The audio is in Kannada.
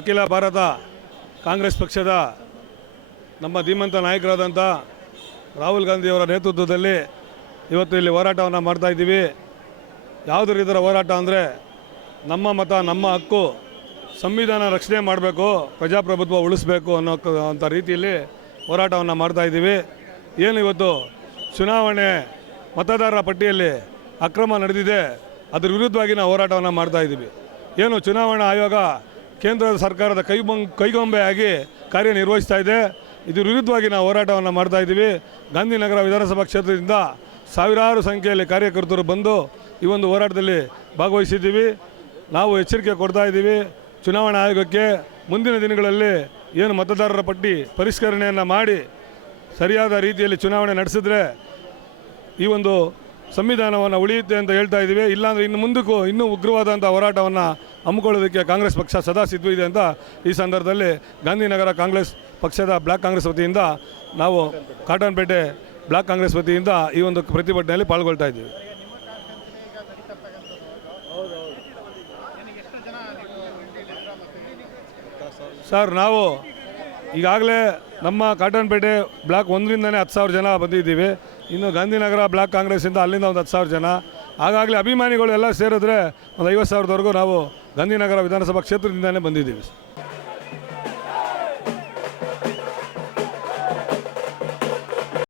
ಅಖಿಲ ಭಾರತ ಕಾಂಗ್ರೆಸ್ ಪಕ್ಷದ ನಮ್ಮ ಧೀಮಂತ ನಾಯಕರಾದಂಥ ರಾಹುಲ್ ಗಾಂಧಿಯವರ ನೇತೃತ್ವದಲ್ಲಿ ಇವತ್ತು ಇಲ್ಲಿ ಹೋರಾಟವನ್ನು ಮಾಡ್ತಾಯಿದ್ದೀವಿ. ಯಾವುದ್ರ ಇದರ ಹೋರಾಟ ಅಂದರೆ ನಮ್ಮ ಮತ ನಮ್ಮ ಹಕ್ಕು, ಸಂವಿಧಾನ ರಕ್ಷಣೆ ಮಾಡಬೇಕು, ಪ್ರಜಾಪ್ರಭುತ್ವ ಉಳಿಸಬೇಕು ಅನ್ನೋ ರೀತಿಯಲ್ಲಿ ಹೋರಾಟವನ್ನು ಮಾಡ್ತಾಯಿದ್ದೀವಿ. ಏನು ಇವತ್ತು ಚುನಾವಣೆ ಮತದಾರರ ಪಟ್ಟಿಯಲ್ಲಿ ಅಕ್ರಮ ನಡೆದಿದೆ, ಅದ್ರ ವಿರುದ್ಧವಾಗಿ ನಾವು ಹೋರಾಟವನ್ನು ಮಾಡ್ತಾಯಿದ್ದೀವಿ. ಏನು ಚುನಾವಣಾ ಆಯೋಗ ಕೇಂದ್ರ ಸರ್ಕಾರದ ಕೈಗೊಂಬೆಯಾಗಿ ಕಾರ್ಯನಿರ್ವಹಿಸ್ತಾ ಇದೆ, ಇದ್ರ ವಿರುದ್ಧವಾಗಿ ನಾವು ಹೋರಾಟವನ್ನು ಮಾಡ್ತಾಯಿದ್ದೀವಿ. ಗಾಂಧಿನಗರ ವಿಧಾನಸಭಾ ಕ್ಷೇತ್ರದಿಂದ ಸಾವಿರಾರು ಸಂಖ್ಯೆಯಲ್ಲಿ ಕಾರ್ಯಕರ್ತರು ಬಂದು ಈ ಒಂದು ಹೋರಾಟದಲ್ಲಿ ಭಾಗವಹಿಸಿದ್ದೀವಿ. ನಾವು ಎಚ್ಚರಿಕೆ ಕೊಡ್ತಾ ಇದ್ದೀವಿ ಚುನಾವಣಾ ಆಯೋಗಕ್ಕೆ, ಮುಂದಿನ ದಿನಗಳಲ್ಲಿ ಏನು ಮತದಾರರ ಪಟ್ಟಿ ಪರಿಷ್ಕರಣೆಯನ್ನು ಮಾಡಿ ಸರಿಯಾದ ರೀತಿಯಲ್ಲಿ ಚುನಾವಣೆ ನಡೆಸಿದ್ರೆ ಈ ಒಂದು ಸಂವಿಧಾನವನ್ನು ಉಳಿಯುತ್ತೆ ಅಂತ ಹೇಳ್ತಾ ಇದ್ದೀವಿ. ಇಲ್ಲಾಂದರೆ ಇನ್ನು ಮುಂದಕ್ಕೂ ಇನ್ನೂ ಉಗ್ರವಾದಂಥ ಹೋರಾಟವನ್ನು ಹಮ್ಮಿಕೊಳ್ಳೋದಕ್ಕೆ ಕಾಂಗ್ರೆಸ್ ಪಕ್ಷ ಸದಾ ಸಿದ್ಧವಿದೆ ಅಂತ ಈ ಸಂದರ್ಭದಲ್ಲಿ ಗಾಂಧಿನಗರ ಕಾಂಗ್ರೆಸ್ ಪಕ್ಷದ ಬ್ಲಾಕ್ ಕಾಂಗ್ರೆಸ್ ವತಿಯಿಂದ ನಾವು ಕಾಟನ್ಪೇಟೆ ಬ್ಲಾಕ್ ಕಾಂಗ್ರೆಸ್ ವತಿಯಿಂದ ಈ ಒಂದು ಪ್ರತಿಭಟನೆಯಲ್ಲಿ ಪಾಲ್ಗೊಳ್ತಾ ಇದ್ದೀವಿ. ಸರ್, ನಾವು ಈಗಾಗಲೇ ನಮ್ಮ ಕಾಟನ್ಪೇಟೆ ಬ್ಲಾಕ್ 1ರಿಂದನೇ 10,000 ಜನ ಬಂದಿದ್ದೀವಿ. ಇನ್ನು ಗಾಂಧಿನಗರ ಬ್ಲಾಕ್ ಕಾಂಗ್ರೆಸ್ಸಿಂದ ಅಲ್ಲಿಂದ ಒಂದು 10,000 ಜನ, ಆಗಾಗಲೇ ಅಭಿಮಾನಿಗಳು ಎಲ್ಲ ಸೇರಿದ್ರೆ ಒಂದು 50,000ವರೆಗೂ ನಾವು ಗಾಂಧಿನಗರ ವಿಧಾನಸಭಾ ಕ್ಷೇತ್ರದಿಂದಲೇ ಬಂದಿದ್ದೀವಿ.